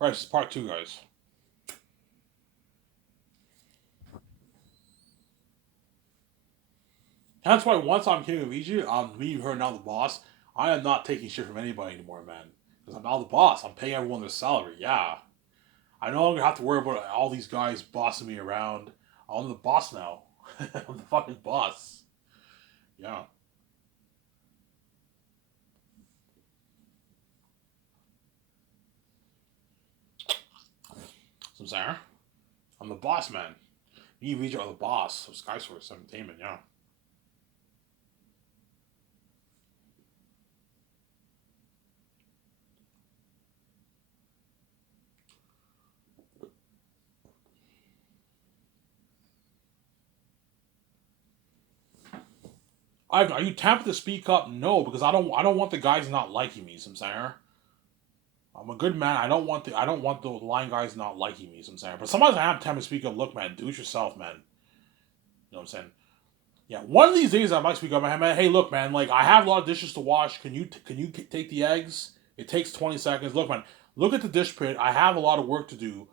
Right, this is part two, guys. That's why once I'm king of Egypt, I'm me, her, now the boss. I am not taking shit from anybody anymore, man. Because I'm now the boss. I'm paying everyone their salary. Yeah, I no longer have to worry about all these guys bossing me around. I'm the boss now. I'm the fucking boss. Yeah. So, Sarah, I'm the boss, man. Me and Vijay are the boss of Skysource Entertainment. Yeah. Are you tempted to speak up? No, because I don't want the guys not liking me. Samsara. I'm a good man. I don't want the line guys not liking me. Samsara. But sometimes I have time to speak up. Look, man, do it yourself, man. You know what I'm saying? Yeah. One of these days I might speak up. Man, hey, look, man. Like I have a lot of dishes to wash. Can you take the eggs? It takes 20 seconds. Look, man. Look at the dish pit. I have a lot of work to do.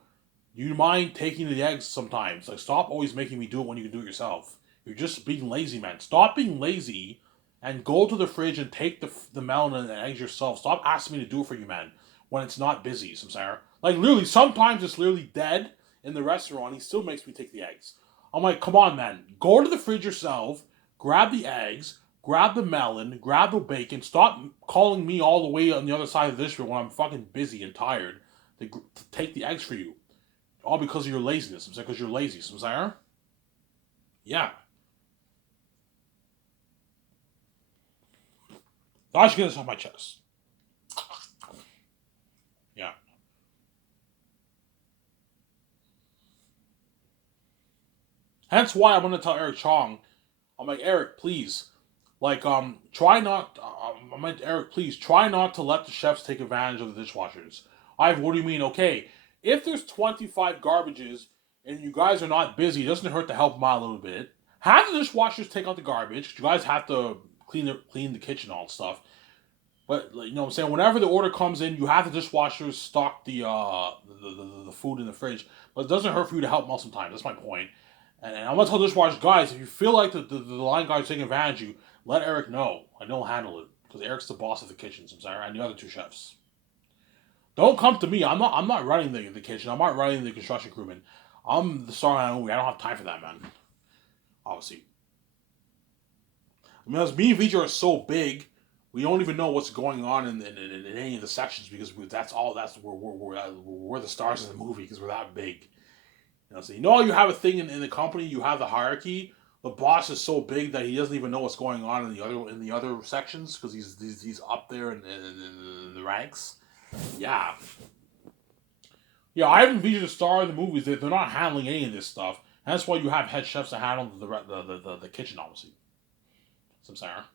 You mind taking the eggs sometimes? Like, stop always making me do it when you can do it yourself. You're just being lazy, man. Stop being lazy and go to the fridge and take the melon and the eggs yourself. Stop asking me to do it for you, man, when it's not busy, Samsara. Like, literally, sometimes it's literally dead in the restaurant. He still makes me take the eggs. I'm like, come on, man. Go to the fridge yourself, grab the eggs, grab the melon, grab the bacon. Stop calling me all the way on the other side of this room when I'm fucking busy and tired to take the eggs for you. All because of your laziness. I'm saying because you're lazy. So I'm saying, yeah. I should get this off my chest. Yeah. Hence why I want to tell Eric Chong. I'm like, Eric, please, like, try not. I'm like, Eric, please try not to let the chefs take advantage of the dishwashers. What do you mean? Okay, if there's 25 garbages and you guys are not busy, it doesn't hurt to help them out a little bit. Have the dishwashers take out the garbage. You guys have to clean the kitchen, all that stuff. But like, you know what I'm saying? Whenever the order comes in, you have the dishwashers stock the food in the fridge. But it doesn't hurt for you to help them out sometimes. That's my point. And I'm gonna tell dishwashers guys, if you feel like the line guys taking advantage of you, let Eric know, and he'll handle it because Eric's the boss of the kitchen. So I'm sorry, and the other two chefs. Don't come to me. I'm not running the kitchen. I'm not running the construction crewman. I'm the star of the movie. I don't have time for that, man. Obviously, I mean, as me and Vijay are so big, we don't even know what's going on in any of the sections because that's all. That's we're the stars of the movie because we're that big. You know, so you have a thing in the company. You have the hierarchy. The boss is so big that he doesn't even know what's going on in the other sections because he's up there in the ranks. Yeah, yeah. I haven't Vijay the star of the movies. They're not handling any of this stuff. And that's why you have head chefs to handle the kitchen, obviously. Some Sarah.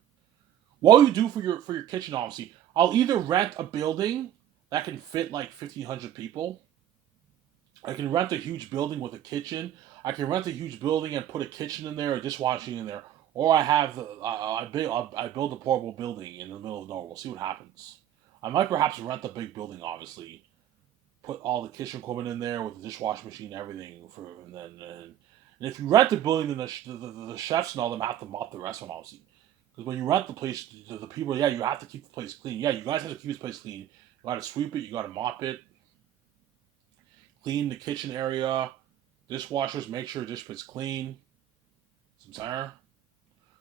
What will you do for your kitchen? Obviously, I'll either rent a building that can fit like 1,500 people. I can rent a huge building with a kitchen. I can rent a huge building and put a kitchen in there, a dishwashing in there, or I build a portable building in the middle of nowhere. We'll see what happens. I might perhaps rent a big building, obviously, put all the kitchen equipment in there with the dishwashing machine, and everything and if you rent the building, then the chefs and all them have to mop the restaurant, obviously. Because when you rent the place, the people, yeah, you have to keep the place clean. Yeah, you guys have to keep this place clean. You got to sweep it. You got to mop it. Clean the kitchen area. Dishwashers, make sure dish pit's clean. Some tire.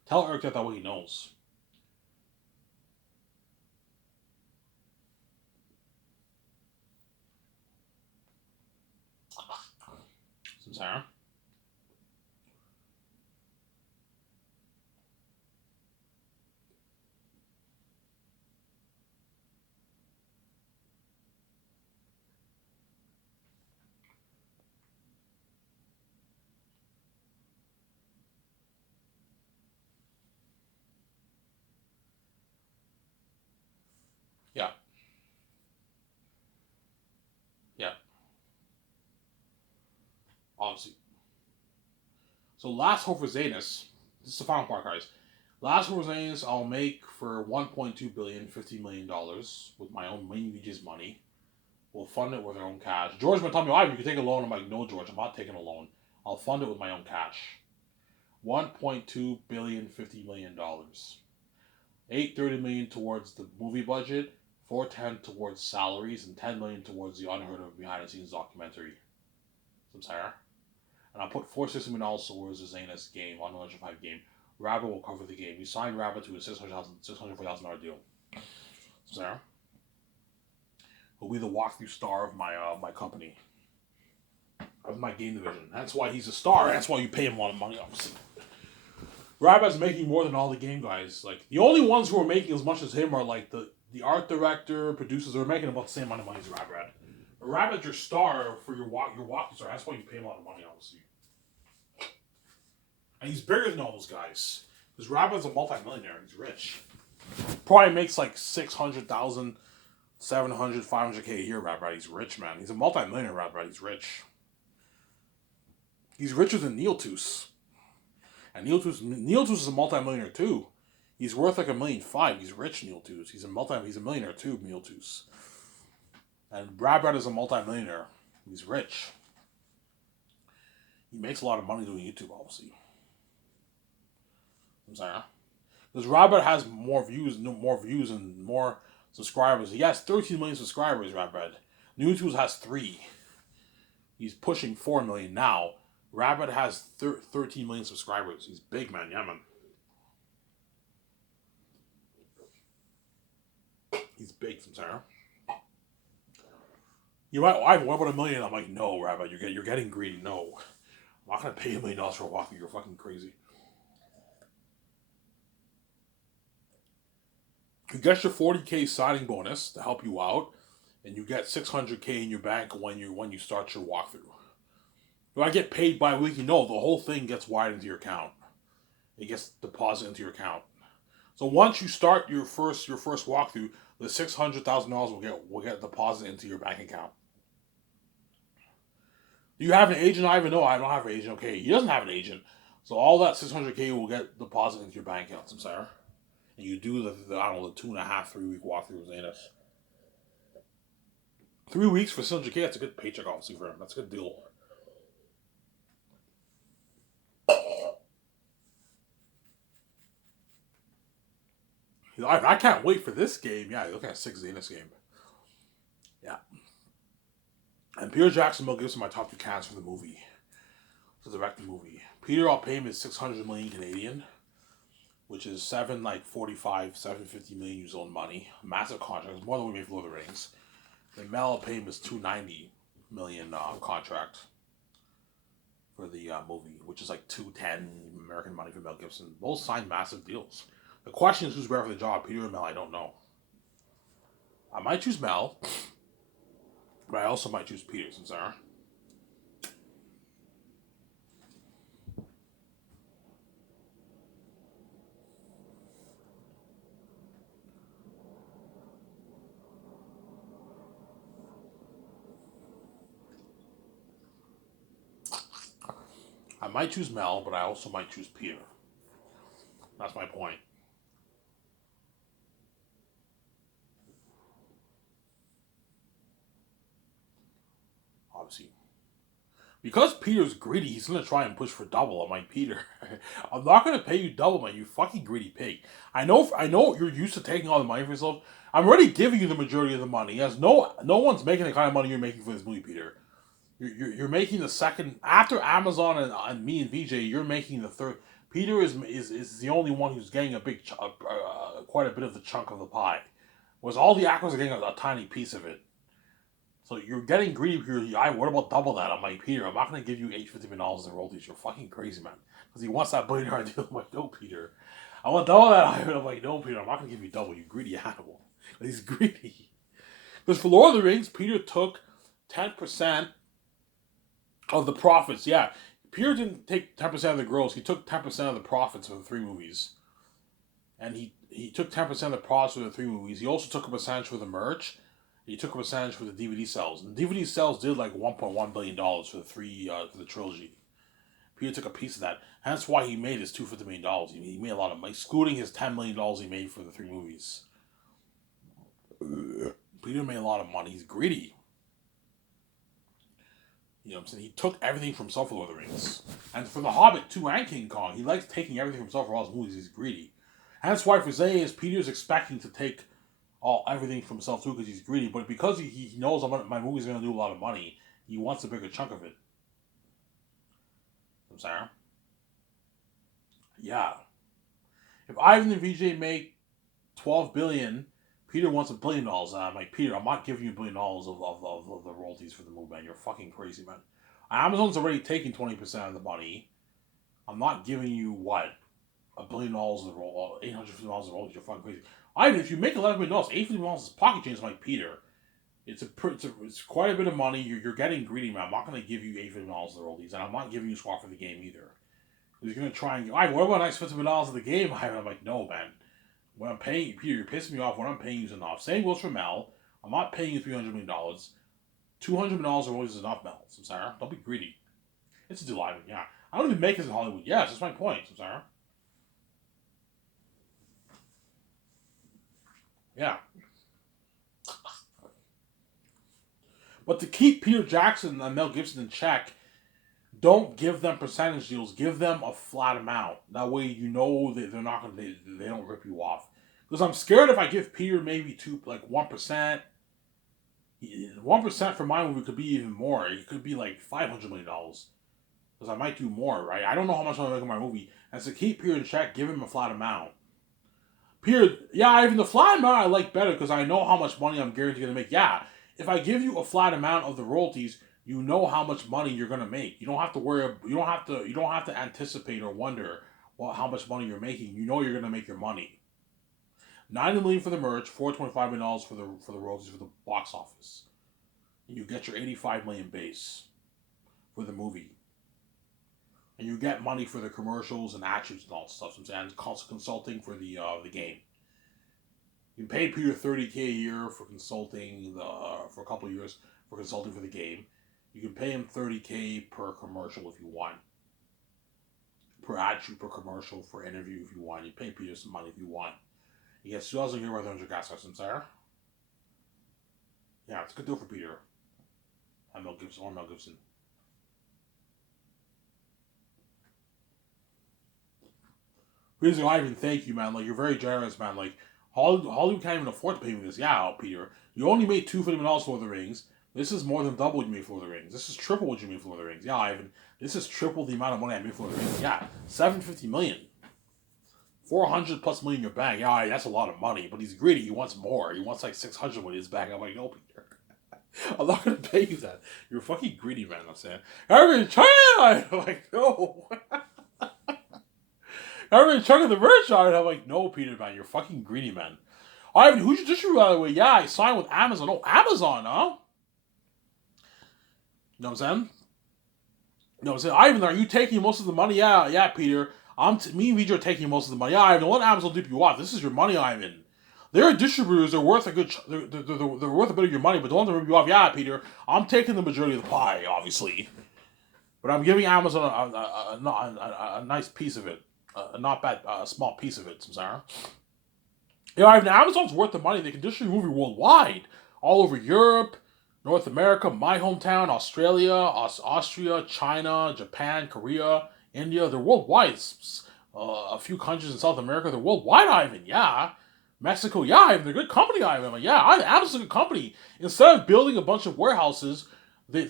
Tell Eric that way he knows. Some tire. Yeah, yeah, obviously. So last hope for Zanus. This is the final part, guys. Last hope for Zanus, I'll make for 1.2 billion, $50 million with my own main VJ's money. will fund it with their own cash. George might tell me, "Ivan, you can take a loan." I'm like, "No, George, I'm not taking a loan. I'll fund it with my own cash." 1.2 billion, $50 million. 830 million towards the movie budget, 410 towards salaries, and 10 million towards the unheard of behind the scenes documentary. Some Sarah. And I'll put $460 towards the Zanus game, on the Legend 5 game. Rabbit will cover the game. We signed Rabbit to a $604,000 deal. Sarah. He'll be the walkthrough star of my company. Of my game division. That's why he's a star. That's why you pay him a lot of money, obviously. Rabbit's making more than all the game guys. Like, the only ones who are making as much as him are like the art director, producers. They're making about the same amount of money as Rabbit. Rabbit's your star for your walking star. That's why you pay him a lot of money, obviously. And he's bigger than all those guys. Because Rabbit's a multi-millionaire. He's rich. Probably makes like 600,000, 700, 500K a year, Rabbit. He's rich, man. He's a multi-millionaire, Rabbit. He's rich. He's richer than Neil Toos. And Neil Toos is a multi-millionaire too. He's worth like $1.5 million. He's rich, Neil Toos. He's a millionaire too, Neil Toos. And Brad is a multi-millionaire. He's rich. He makes a lot of money doing YouTube, obviously. I'm sorry. Because Rabbit has more views and more subscribers. He has 13 million subscribers, Rabbit. Neil Toos has 3. He's pushing 4 million now. Rabbit has 13 million subscribers. He's big, man. Yeah, man. He's big, from Sarah. You might, Ivan, what about $1 million? I'm like, no, Rabbit, you're getting greedy. No, I'm not gonna pay $1 million for a walkthrough. You're fucking crazy. You get your 40K signing bonus to help you out, and you get 600K in your bank when you start your walkthrough. Do I get paid bi-weekly? No, the whole thing gets wired into your account. It gets deposited into your account. So once you start your first walkthrough, the $600,000 will get deposited into your bank account. Do you have an agent? I even know I don't have an agent. Okay, he doesn't have an agent. So all that 600K will get deposited into your bank account, I'm sorry. And you do the 2.5, 3 week walkthrough with Zanus. 3 weeks for 600K, that's a good paycheck, obviously, for him. That's a good deal. I can't wait for this game. Yeah, look at 6 Zanus game. Yeah. And Peter Jackson Mel Gibson, my top 2 cast for the movie. To direct the movie. Peter, I'll pay him is 600 million Canadian, which is 750 million New Zealand money. Massive contract. It's more than we made for Lord of the Rings. And Mel, I'll pay him is 290 million contract for the movie, which is like 210 American money for Mel Gibson. Both signed massive deals. The question is who's better for the job, Peter or Mel? I don't know. I might choose Mel, but I also might choose Peter, since Sarah. I might choose Mel, but I also might choose Peter. That's my point. Obviously. Because Peter's greedy, he's going to try and push for double. I'm like, Peter, I'm not going to pay you double, man, you fucking greedy pig. I know you're used to taking all the money for yourself. I'm already giving you the majority of the money. Yes, no one's making the kind of money you're making for this movie, Peter. You're making the second, after Amazon and me and VJ, you're making the third. Peter is the only one who's getting quite a bit of the chunk of the pie. Whereas all the actors are getting a tiny piece of it. So you're getting greedy here. What about double that? I'm like, Peter, I'm not going to give you $850 million in royalties. You're fucking crazy, man. Because he wants that $1 billion deal. I'm like, no, Peter. I want double that. I'm like, no, Peter, I'm not going to give you double, you greedy animal. But he's greedy. Because for Lord of the Rings, Peter took 10% of the profits. Yeah, Peter didn't take 10% of the gross. He took 10% of the profits of the 3 movies. And he took 10% of the profits for the 3 movies. He also took a percentage for the merch. He took a percentage for the DVD sales. And the DVD sales did like $1.1 billion for the trilogy. Peter took a piece of that. Hence why he made his $250 million. He made a lot of money, excluding his $10 million he made for the 3 movies. Peter made a lot of money. He's greedy. You know what I'm saying? He took everything from himself for Lord of the Rings. And for The Hobbit too and King Kong, he likes taking everything from himself for all his movies. He's greedy. And that's why for Zayas, Peter's expecting to take everything from himself too because he's greedy. But because he knows my movie's going to do a lot of money, he wants a bigger chunk of it. I'm sorry? Yeah. If Ivan and VJ make $12 billion, Peter wants $1 billion. I'm like, Peter, I'm not giving you $1 billion of the royalties for the movie, man. You're fucking crazy, man. Amazon's already taking 20% of the money. I'm not giving you what? $1 billion of the roll, $850 of the royalties. You're fucking crazy. Ivan, if you make $11 million, $850 is pocket change, like Peter. It's quite a bit of money. You're getting greedy, man. I'm not going to give you $850 of the royalties, and I'm not giving you swap for the game either. You're going to try and go, what about next $50 of the game? I'm like, no, man. When I'm paying you, Peter, you're pissing me off. What I'm paying you is enough. Same goes for Mel. I'm not paying you $300 million. $200 million always is enough, Mel. Samsara. Don't be greedy. It's a deal, Ivan. Yeah. I don't even make this in Hollywood. Yes, that's my point, Samsara. Yeah. But to keep Peter Jackson and Mel Gibson in check, don't give them percentage deals. Give them a flat amount. That way you know that they're not gonna they don't rip you off. Because I'm scared if I give Peter maybe 1%. 1% for my movie could be even more. It could be like $500 million. Because I might do more, right? I don't know how much I'm gonna make in my movie. And to keep Peter in check, give him a flat amount. Peter, yeah, even the flat amount I like better because I know how much money I'm guaranteed to make. Yeah, if I give you a flat amount of the royalties, you know how much money you're gonna make. You don't have to worry. You don't have to anticipate or wonder how much money you're making. You know you're gonna make your money. $90 million for the merch, $425 million for the royalties for the box office. And you get your $85 million base for the movie. And you get money for the commercials and actions and all that stuff. And consulting for the game. You pay Peter $30K a year for consulting for a couple of years for consulting for the game. You can pay him $30K per commercial if you want. Per ad shoot, per commercial, for interview if you want. You pay Peter some money if you want. He gets 2,000 a year worth of gas license there. Yeah, it's a good deal for Peter. And Mel Gibson. Here's the Ivan, thank you, man. Like, you're very generous, man. Like, Hollywood can't even afford to pay me this. Yeah, Peter. You only made $250 million for the Rings. This is more than double what you made for the Rings. This is triple what you made for the Rings. Yeah, Ivan. This is triple the amount of money I made for the Rings. Yeah, $750 million. 400 plus million in your bank. Yeah, that's a lot of money. But he's greedy. He wants more. He wants like 600 in his bank. I'm like, no, Peter. I'm not gonna pay you that. You're fucking greedy, man. I'm saying. Everybody's China. I'm like, no. Everybody's chugging the merch on it. I'm like, no, Peter, man. You're fucking greedy, man. Ivan, who's your distributor, by the way? Yeah, I signed with Amazon. Oh, Amazon, huh? You know what I'm saying? You know what I'm saying? Ivan, are you taking most of the money? Yeah, Peter. Me and VJ are taking most of the money. Yeah, Ivan, don't let Amazon dupe you off. This is your money, Ivan. They're distributors. They're worth a good. They're worth a bit of your money, but don't let them rip you off. Yeah, Peter. I'm taking the majority of the pie, obviously, but I'm giving Amazon a nice piece of it. Not bad, small piece of it, Samsara. Yeah, Ivan, Amazon's worth the money. They can distribute movie worldwide, all over Europe, North America, my hometown, Australia, Austria, China, Japan, Korea, India. They're worldwide. A few countries in South America, they're worldwide, Ivan. Yeah. Mexico, yeah, Ivan. They're a good company, Ivan. Like, yeah, Amazon's a good company. Instead of building a bunch of warehouses, they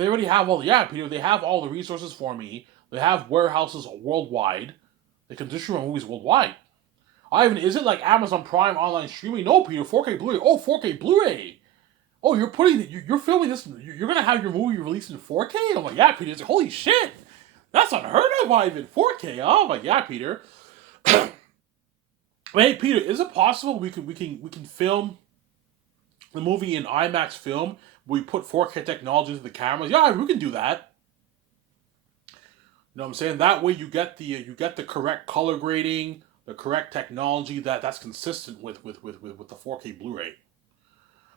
already have all. Yeah, Peter. They have all the resources for me. They have warehouses worldwide. They can distribute movies worldwide. Ivan, is it like Amazon Prime online streaming? No, Peter. 4K Blu-ray. Oh, 4K Blu-ray. Oh, you're filming this. You're gonna have your movie released in 4K. I'm like, yeah, Peter. It's like, holy shit, that's unheard of, Ivan. 4K. Oh, I'm like, yeah, Peter. Hey, Peter, is it possible we can film the movie in IMAX film? We put 4K technology into the cameras. Yeah, we can do that. You know what I'm saying? That way you get the correct color grading, the correct technology that's consistent with the 4K Blu-ray.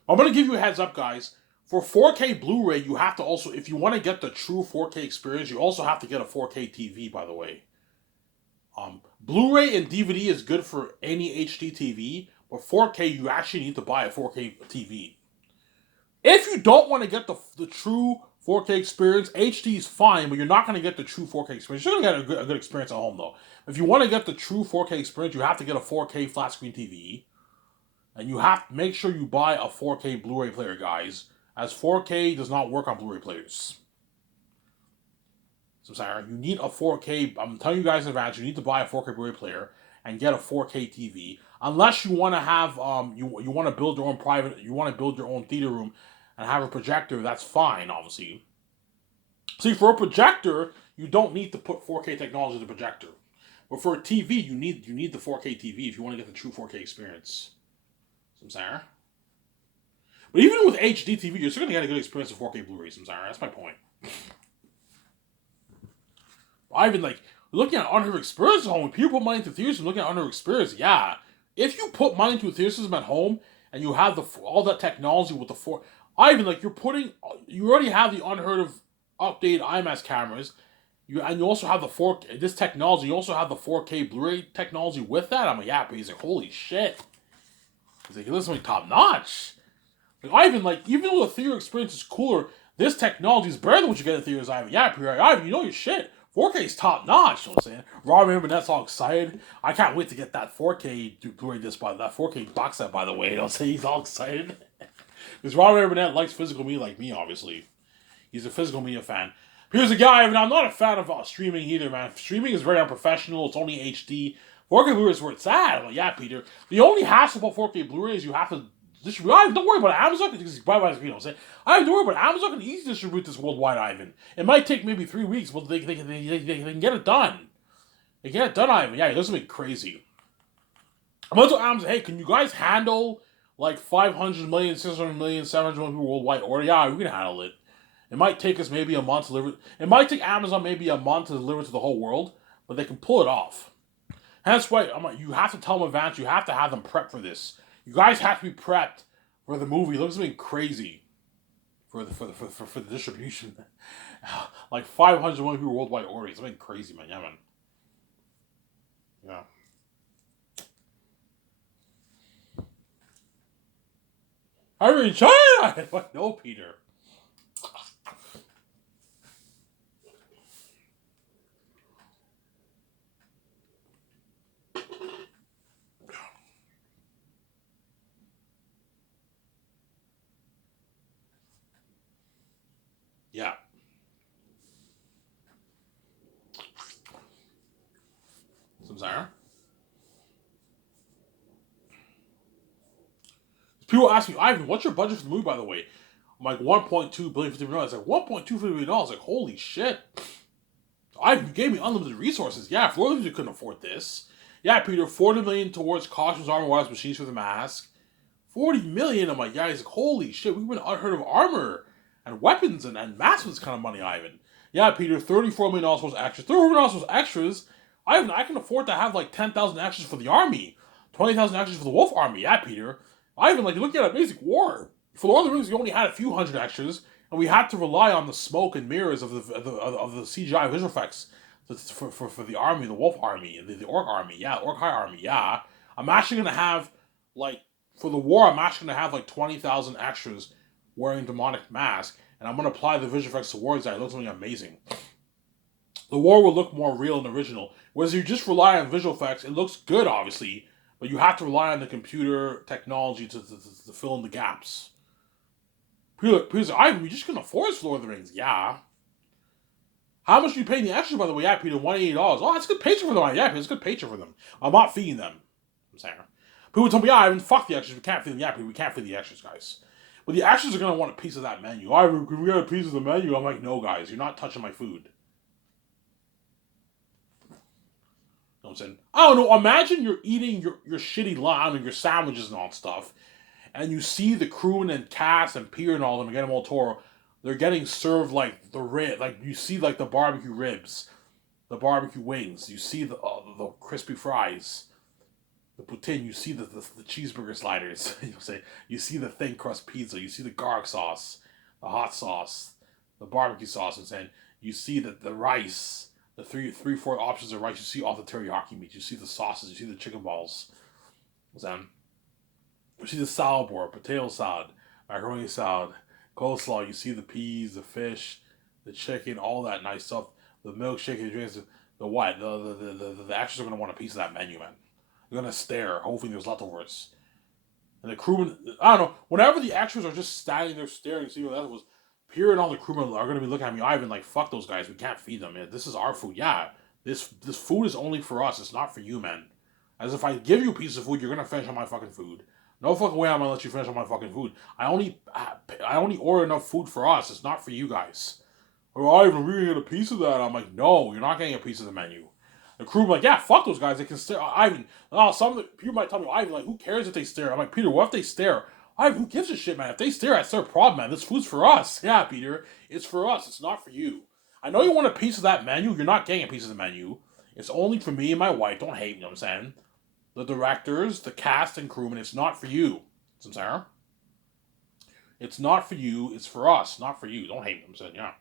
I'm gonna give you a heads up, guys. For 4K Blu-ray, you have to also, if you want to get the true 4K experience, you also have to get a 4K TV, by the way. Blu-ray and DVD is good for any HD TV, but 4K, you actually need to buy a 4K TV. If you don't want to get the true 4K experience. HD is fine, but you're not going to get the true 4K experience. You're going to get a good experience at home, though. If you want to get the true 4K experience, you have to get a 4K flat screen TV. And you have to make sure you buy a 4K Blu-ray player, guys, as 4K does not work on Blu-ray players. So sorry, you need a 4K. I'm telling you guys in advance, you need to buy a 4K Blu-ray player and get a 4K TV. Unless you want to have you want to build your own you want to build your own theater room and have a projector, that's fine, obviously. See, for a projector, you don't need to put 4K technology in the projector. But for a TV, you need the 4K TV if you want to get the true 4K experience. Samsara. But even with HD TV, you're still going to get a good experience with 4K Blu-ray, Samsara. That's my point. Ivan, like, looking at unheard experience at home, when people put money into theaters and looking at unheard experience, yeah. If you put money into a theater system at home and you have all that technology with the Ivan, like, you already have the unheard of updated IMAX cameras, you also have this technology, you also have the 4K Blu-ray technology with that. I'm like, yeah, but he's like, holy shit. He's like, listen to me, top notch. Like, Ivan, like, even though the theater experience is cooler, this technology is better than what you get in theaters, Ivan. Yeah, Ivan, you know your shit. 4K is top notch, you know what I'm saying? Robert Burnet's all excited. I can't wait to get that 4K Blu-ray disc, that 4K box set, by the way. You know what I'm saying? He's all excited. Because Robert Burnett likes physical media like me, obviously. He's a physical media fan. Here's a guy, and I'm not a fan of streaming either, man. Streaming is very unprofessional. It's only HD. 4K Blu-ray is where it's at. I'm like, yeah, Peter. The only hassle about 4K Blu-ray is you have to distribute. Don't worry about it. Amazon can just buy my screen. I'm saying, I don't worry about it. Amazon can easily distribute this worldwide, Ivan. It might take maybe 3 weeks, but they can get it done. They get it done, Ivan. Yeah, this will be crazy. I'm going to Amazon, hey, can you guys handle like 500 million, 600 million, 700 million people worldwide order? Yeah, we can handle it. It might take us maybe a month to deliver. It might take Amazon maybe a month to deliver to the whole world, but they can pull it off. That's why you have to tell them in advance. You have to have them prep for this. You guys have to be prepped for the movie. It looks something crazy for the distribution. Like 500 million people worldwide ordering. Something crazy, man. Yeah, man. Yeah. I'm in China. No, Peter. Yeah. Samsara. People ask me, Ivan, what's your budget for the movie, by the way? I'm like, $1.2 billion, $50 million. It's like, $1.2 billion. Like, holy shit. Ivan, you gave me unlimited resources. Yeah, Florida couldn't afford this. Yeah, Peter, $40 million towards costumes, armor, wires, machines for the mask. $40 million. I'm like, yeah, he's like, holy shit, we've been unheard of armor and weapons and masks with this kind of money, Ivan. Yeah, Peter, $34 million was extras. $34 million was extras. Ivan, I can afford to have like 10,000 extras for the army, 20,000 extras for the Wolf Army. Yeah, Peter. Ivan, like, you look at Basic War. For Lord of the Rings, we only had a few hundred extras, and we had to rely on the smoke and mirrors of the CGI visual effects for the army, the Wolf Army, the Orc Army. Yeah, Orc High Army. Yeah, I'm actually gonna have like. For the war, I'm actually going to have like 20,000 extras wearing demonic mask, and I'm going to apply the visual effects towards that. It looks something amazing. The war will look more real and original. Whereas you just rely on visual effects, it looks good, obviously, but you have to rely on the computer technology to fill in the gaps. Peter's like, Ivan, we just couldn't afford Lord of the Rings. Yeah. How much are you paying the extras, by the way? Yeah, Peter, $180. Oh, that's a good paycheck for them. Yeah, it's a good paycheck for them. I'm not feeding them. I'm saying. People told me, yeah, Ivan, fuck the extras. We can't feed them. Yeah, we can't feed the extras, guys. But the extras are going to want a piece of that menu. Ivan, can we get a piece of the menu? I'm like, no, guys, you're not touching my food. You know what I'm saying? I don't know. Imagine you're eating your shitty lamb and your sandwiches and all that stuff, and you see the crewmen and cast and Peter and all of them, again, Del Toro, they're getting served like the rib, like you see like the barbecue ribs, the barbecue wings, you see the crispy fries. The poutine, you see the cheeseburger sliders. You see the thin crust pizza. You see the garlic sauce, the hot sauce, the barbecue sauce, and you see the rice, the four options of rice. You see all the teriyaki meat. You see the sauces. You see the chicken balls. You see the salad board, potato salad, macaroni salad, Coleslaw, you see the peas, the fish, the chicken, all that nice stuff. The milkshake, the drinks, the what? The actors are gonna want a piece of that menu, man. They're gonna stare, hoping there's leftovers. And the crewmen, I don't know. Whenever the extras are just standing there staring, see what that was. Pierre and all the crewmen are gonna be looking at me, Ivan, like fuck those guys. We can't feed them. Man. This is our food. Yeah, this food is only for us. It's not for you, man. As if I give you a piece of food, you're gonna finish on my fucking food. No fucking way I'm gonna let you finish on my fucking food. I only order enough food for us. It's not for you guys. Or Ivan, we're gonna get a piece of that. I'm like, no, you're not getting a piece of the menu. The crew be like, yeah, fuck those guys. They can stare. Ivan, some of the people might tell me, Ivan, like, who cares if they stare? I'm like, Peter, what if they stare? Ivan, who gives a shit, man? If they stare, that's their problem, man. This food's for us. Yeah, Peter, it's for us. It's not for you. I know you want a piece of that menu. You're not getting a piece of the menu. It's only for me and my wife. Don't hate me, you know what I'm saying? The directors, the cast, and crewmen, it's not for you. You know what I'm saying? It's not for you. It's for us, not for you. Don't hate me, I'm saying, yeah.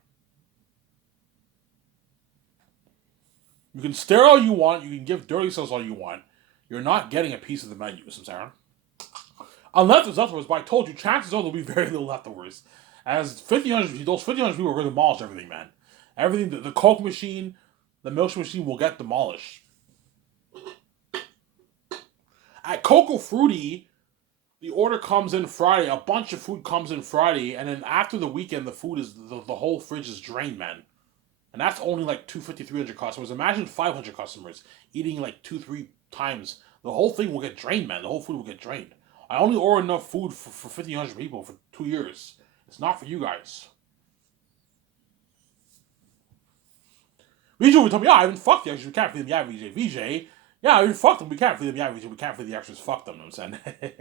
You can stare all you want. You can give dirty sauce all you want. You're not getting a piece of the menu, Mr. Sarah. Unless there's leftovers, but I told you, chances are there'll be very little leftovers. As those 1,500 people are going to demolish everything, man. Everything, the Coke machine, the milkshake machine will get demolished. At Coco Fruity, the order comes in Friday. A bunch of food comes in Friday, and then after the weekend, the food is the whole fridge is drained, man. And that's only like 250, 300 customers. Imagine 500 customers eating like 2-3 times. The whole thing will get drained, man. The whole food will get drained. I only order enough food for 1,500 people for 2 years. It's not for you guys. VJ would tell me, yeah, I haven't fucked the extras. We can't feed them. Yeah, VJ. Yeah, we fucked them. We can't feed them. Yeah, VJ. We can't feed the extras. Fuck them. You know what I'm saying?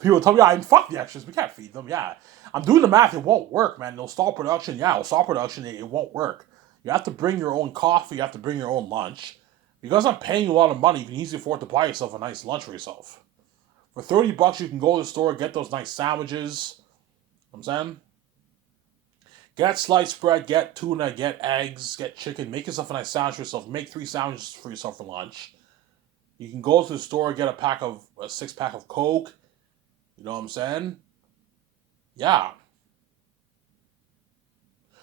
People tell me, yeah, I haven't fucked the extras. We can't feed them. Yeah. I'm doing the math. It won't work, man. They'll stall production. Yeah, it'll stall production. It won't work. You have to bring your own coffee. You have to bring your own lunch. Because I'm paying you a lot of money, you can easily afford to buy yourself a nice lunch for yourself. For $30, you can go to the store, get those nice sandwiches. You know what I'm saying? Get sliced bread, get tuna, get eggs, get chicken. Make yourself a nice sandwich for yourself. Make 3 sandwiches for yourself for lunch. You can go to the store, get a 6-pack of Coke. You know what I'm saying? Yeah.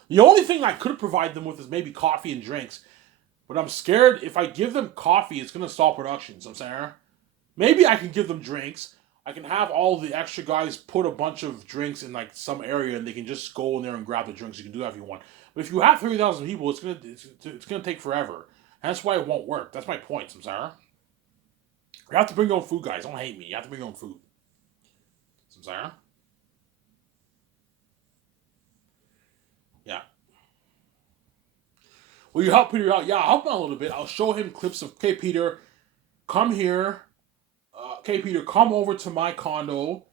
The only thing I could provide them with is maybe coffee and drinks. But I'm scared if I give them coffee, it's going to stall production. So I'm saying, maybe I can give them drinks. I can have all the extra guys put a bunch of drinks in like some area, and they can just go in there and grab the drinks. You can do that if you want. But if you have 30,000 people, it's gonna take forever. And that's why it won't work. That's my point, Samsara. You have to bring your own food, guys. Don't hate me. You have to bring your own food. Samsara. Yeah. Will you help Peter out? Yeah, I'll help him out a little bit. I'll show him clips of, okay, Peter, come here. Okay, Peter, come over to my condo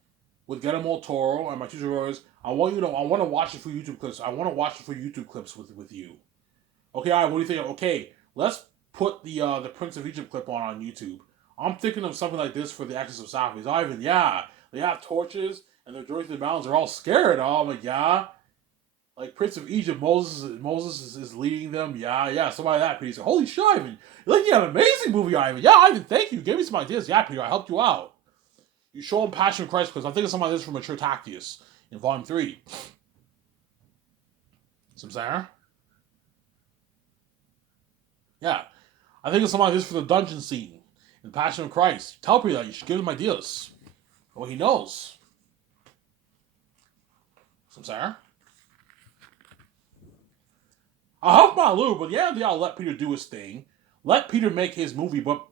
with Guillermo Toro and my two brothers. I want to watch it for YouTube clips. I want to watch it for YouTube clips with you. Okay, all right, what do you think? Okay, let's put the Prince of Egypt clip on YouTube. I'm thinking of something like this for the Axis of Safis. Ivan, yeah, they have torches and they're joining the mountains. They're all scared. Oh, I'm like, yeah. Like Prince of Egypt, Moses is leading them. Yeah, something like that. Peter said, holy shit, Ivan. You're looking at an amazing movie, Ivan. Yeah, Ivan, thank you. Give me some ideas. Yeah, Peter, I helped you out. You show him Passion of Christ because I'm thinking something like this from Mature Tactius in Volume 3. Some Sarah? Yeah. I think it's something like this for the dungeon scene in Passion of Christ. Tell Peter that. You should give him ideas. Well, he knows. Some Sarah? I'll help him out a little, but yeah, I'll let Peter do his thing. Let Peter make his movie, but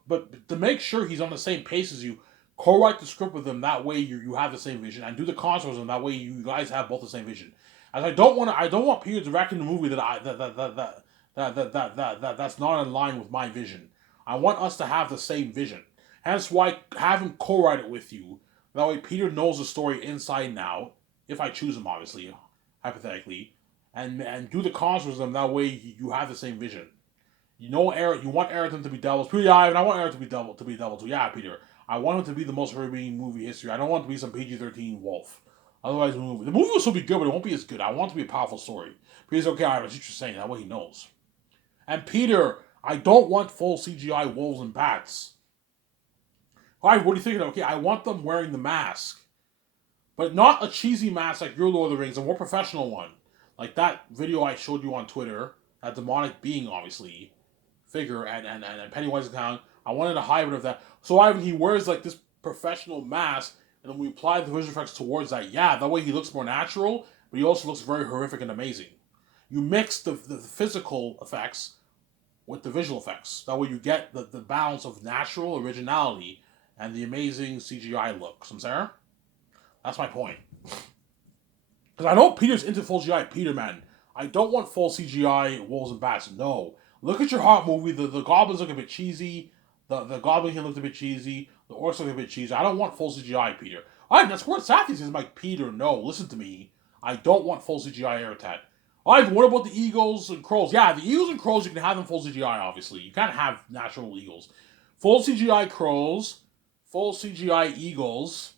to make sure he's on the same pace as you, co-write the script with him. That way you have the same vision, and do the concepts with him. That way you guys have both the same vision. As I don't want Peter directing the movie that's not in line with my vision. I want us to have the same vision. Hence why have him co-write it with you. That way Peter knows the story inside and out. If I choose him, obviously, hypothetically. And do the concepts with them. That way you have the same vision. You know, Eric. You want Eric to be devils. Peter, yeah, and I want Eric to be devil too. Yeah, Peter. I want him to be the most revealing movie history. I don't want it to be some PG-13 wolf. Otherwise, the movie will still be good, but it won't be as good. I want it to be a powerful story. Peter's okay. I was just saying that way he knows. And Peter, I don't want full CGI wolves and bats. All right, what are you thinking? Okay, I want them wearing the mask. but not a cheesy mask like your Lord of the Rings, a more professional one, like that video I showed you on Twitter. That demonic being, obviously, figure and Pennywise town. I wanted a hybrid of that. So Ivan, he wears like this professional mask, and then we apply the visual effects towards that. Yeah, that way he looks more natural, but he also looks very horrific and amazing. You mix the physical effects with the visual effects. That way you get the balance of natural originality and the amazing CGI look. So, Sarah, that's my point. Because I know Peter's into full CGI. Peter, man, I don't want full CGI wolves and bats. No. Look at your Hot movie. The goblins look a bit cheesy. The Goblin King looked a bit cheesy. The orcs look a bit cheesy. I don't want full CGI, Peter. Alright, that's where Safi says, like, Peter, no, listen to me. I don't want full CGI Airtat. Alright, what about the eagles and crows? Yeah, the eagles and crows, you can have them full CGI, obviously. You can't have natural eagles. Full CGI crows, full CGI eagles,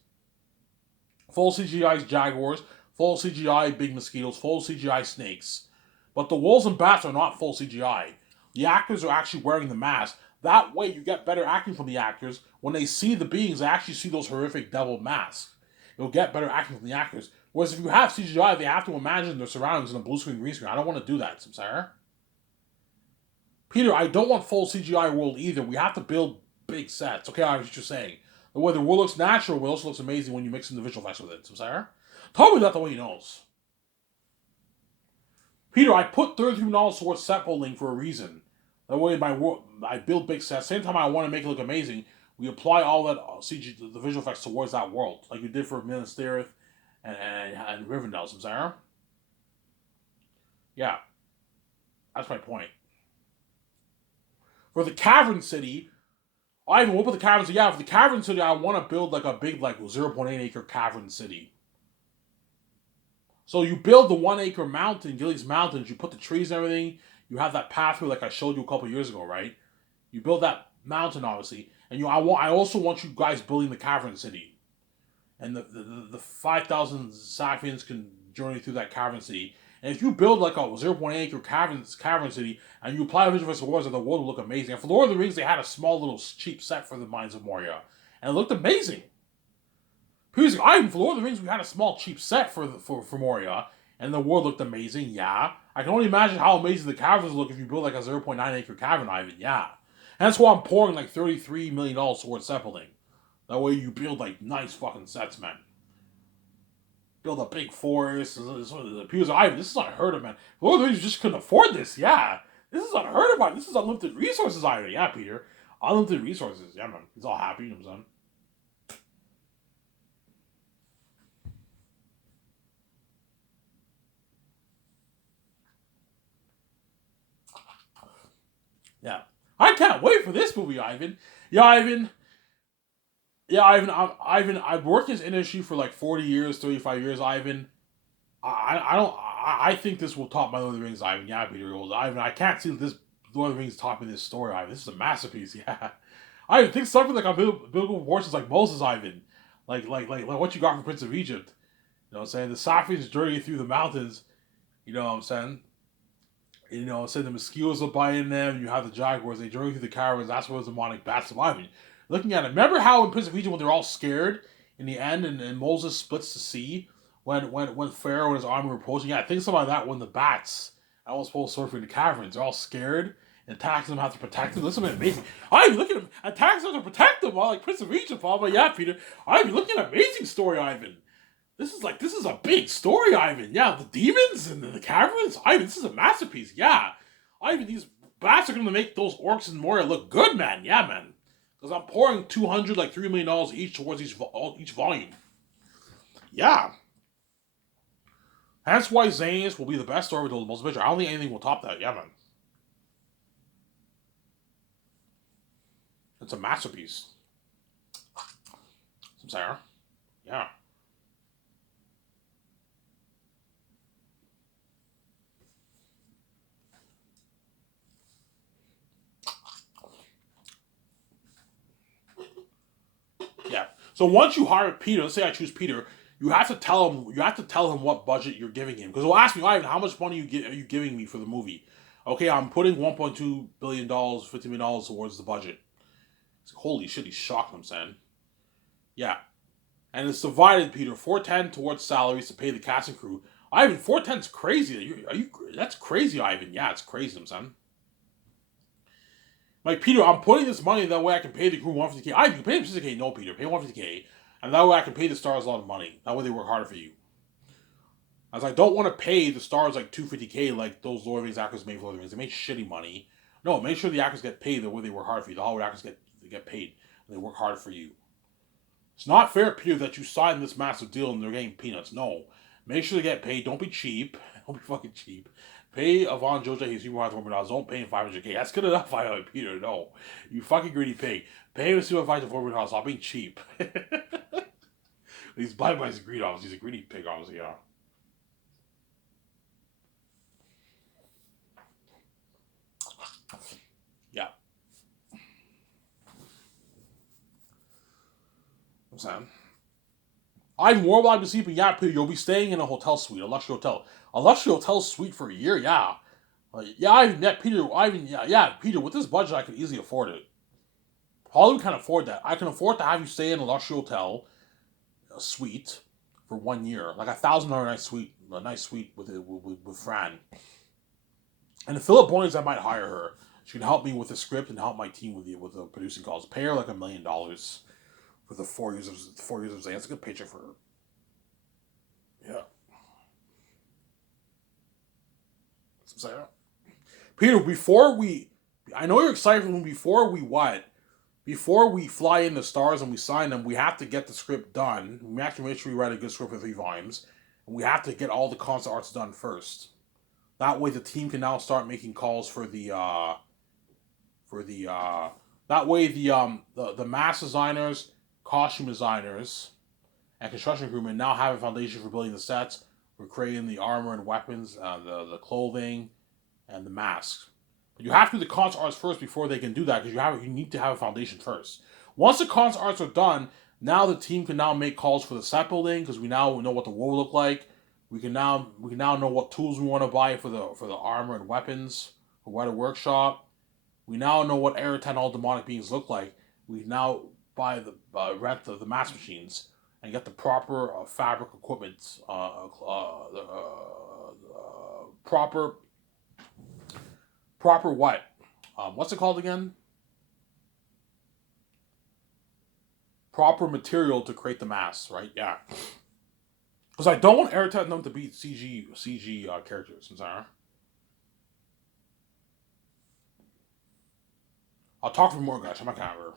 full CGI jaguars, full CGI big mosquitoes, full CGI snakes. But the wolves and bats are not full CGI. The actors are actually wearing the mask. That way you get better acting from the actors. When they see the beings, they actually see those horrific devil masks. You'll get better acting from the actors. Whereas if you have CGI, they have to imagine their surroundings in a blue screen, green screen. I don't want to do that, Samsara. Peter, I don't want full CGI world either. We have to build big sets. Okay, I was just saying. The way the world looks natural, it also looks amazing when you mix in the visual effects with it, Samsara. Tell me that the way he knows. Peter, I put $33 towards set building for a reason. That way, I build big sets. Same time, I want to make it look amazing. We apply all that CG, the visual effects towards that world, like we did for Minas Tirith and Rivendell, Sarah. Yeah, that's my point. For the Cavern City, I even opened the Cavern City. Yeah, for the Cavern City, I want to build like a big, like 0.8 acre Cavern City. So you build the 1 acre mountain, Gillies Mountains. You put the trees and everything. You have that pathway like I showed you a couple years ago, right? You build that mountain, obviously, and I also want you guys building the Cavern City, and the 5,000 Safians can journey through that Cavern City. And if you build like a 0.8 acre Cavern City, and you apply visual effects towards it, the world will look amazing. And for Lord of the Rings, they had a small little cheap set for the Mines of Moria, and it looked amazing. Previously, for Lord of the Rings, we had a small cheap set for Moria, and the world looked amazing. Yeah, I can only imagine how amazing the caverns look if you build like a 0.9 acre cavern, Ivan. Yeah. And that's why I'm pouring like $33 million towards set building. That way you build like nice fucking sets, man. Build a big forest. People say, Ivan, this is unheard of, man. Lord of the Rings just couldn't afford this. Yeah. This is unheard of, man. This is unlimited resources, Ivan. Yeah, Peter. Unlimited resources. Yeah, man. He's all happy, you know what I'm saying? Yeah. I can't wait for this movie, Ivan. Yeah, Ivan. Yeah, Ivan. I've worked in this industry for like 40 years, 35 years, Ivan. I don't. I think this will top my Lord of the Rings, Ivan. Yeah, Peter Gold. Ivan, I can't see this Lord of the Rings topping this story, Ivan. This is a masterpiece. Yeah. I think something like a biblical proportions like Moses, Ivan. Like what you got from Prince of Egypt. You know what I'm saying? The Safians journey through the mountains. You know what I'm saying? You know, say the mosquitoes are biting them. You have the jaguars. They journey through the caverns. That's where the demonic bats surviving. Looking at it, remember how in Prince of Egypt when they're all scared in the end, and Moses splits the sea when Pharaoh and his army were approaching. Yeah, think about that when the bats I was supposed to surfing the caverns. They're all scared. And Taxim have to protect them. This is amazing. I'm looking at him. And Taxim have to protect them while like Prince of Egypt. But yeah, Peter. I'm looking at an amazing story, Ivan. This is a big story, Ivan. Yeah, the demons and the caverns. Ivan, this is a masterpiece. Yeah, Ivan, these bats are gonna make those orcs and Moria look good, man. Yeah, man. Because I'm pouring $3 million each towards each volume. Yeah. That's why Zane's will be the best story with the most adventure. I don't think anything will top that. Yeah, man. It's a masterpiece. Some Sarah. Yeah. Yeah. So once you hire Peter, let's say I choose Peter, you have to tell him. You have to tell him what budget you're giving him because he'll ask me, Ivan, how much money are you giving me for the movie? Okay, I'm putting $1.2 billion, $50 million towards the budget. Holy shit, he's shocked. I'm saying, yeah. And it's divided, Peter. 410 towards salaries to pay the cast and crew. Ivan, 410's crazy. Are you? That's crazy, Ivan. Yeah, it's crazy, son. Like, Peter, I'm putting this money that way I can pay the crew 150K. I can pay them 60K. No, Peter, pay 150K, and that way I can pay the stars a lot of money. That way they work harder for you. As I don't want to pay the stars like 250K like those Lord of the Rings actors made for Lord of the Rings. They make shitty money. No, make sure the actors get paid the way they work hard for you. The Hollywood actors get paid and they work hard for you. It's not fair, Peter, that you sign this massive deal and they're getting peanuts. No. Make sure they get paid. Don't be cheap. Don't be fucking cheap. Pay Avon Joja his $100. Don't pay him 500K. That's good enough, Peter. No. You fucking greedy pig. Pay him $400. Stop being cheap. He's blind by his greed, obviously. He's a greedy pig, obviously, yeah. Yeah. I'm saying. I'm more likely to sleep in Peter. You'll be staying in a hotel suite, a luxury hotel. A luxury hotel suite for a year, yeah. Peter, with this budget, I could easily afford it. Hollywood can afford that. I can afford to have you stay in a luxury hotel suite for 1 year, like $1,000 nice suite with Fran. And the Philip Boyens, I might hire her. She can help me with the script and help my team with the producing calls. Pay her like $1 million for the 4 years of Zane. That's a good paycheck for her. Yeah. So, Peter, I know you're excited for before we fly in the stars and we sign them, we have to get the script done. We have to make sure we write a good script for 3 volumes, and we have to get all the concept arts done first. That way, the team can now start making calls for that way the mask designers, costume designers, and construction crewmen now have a foundation for building the sets, for creating the armor and weapons, the clothing, and the masks. But you have to do the concept arts first before they can do that because you need to have a foundation first. Once the concept arts are done, now the team can now make calls for the set building because we now know what the war will look like. We can now know what tools we want to buy for the armor and weapons for Weather Workshop. We now know what Aerotan all demonic beings look like. We now buy rent the mass machines and get the proper fabric equipment, proper what? What's it called again? Proper material to create the mask, right? Yeah. Because I don't want Airtet them to be CG characters. I'm sorry. I'll talk for more, guys. I'm not camera.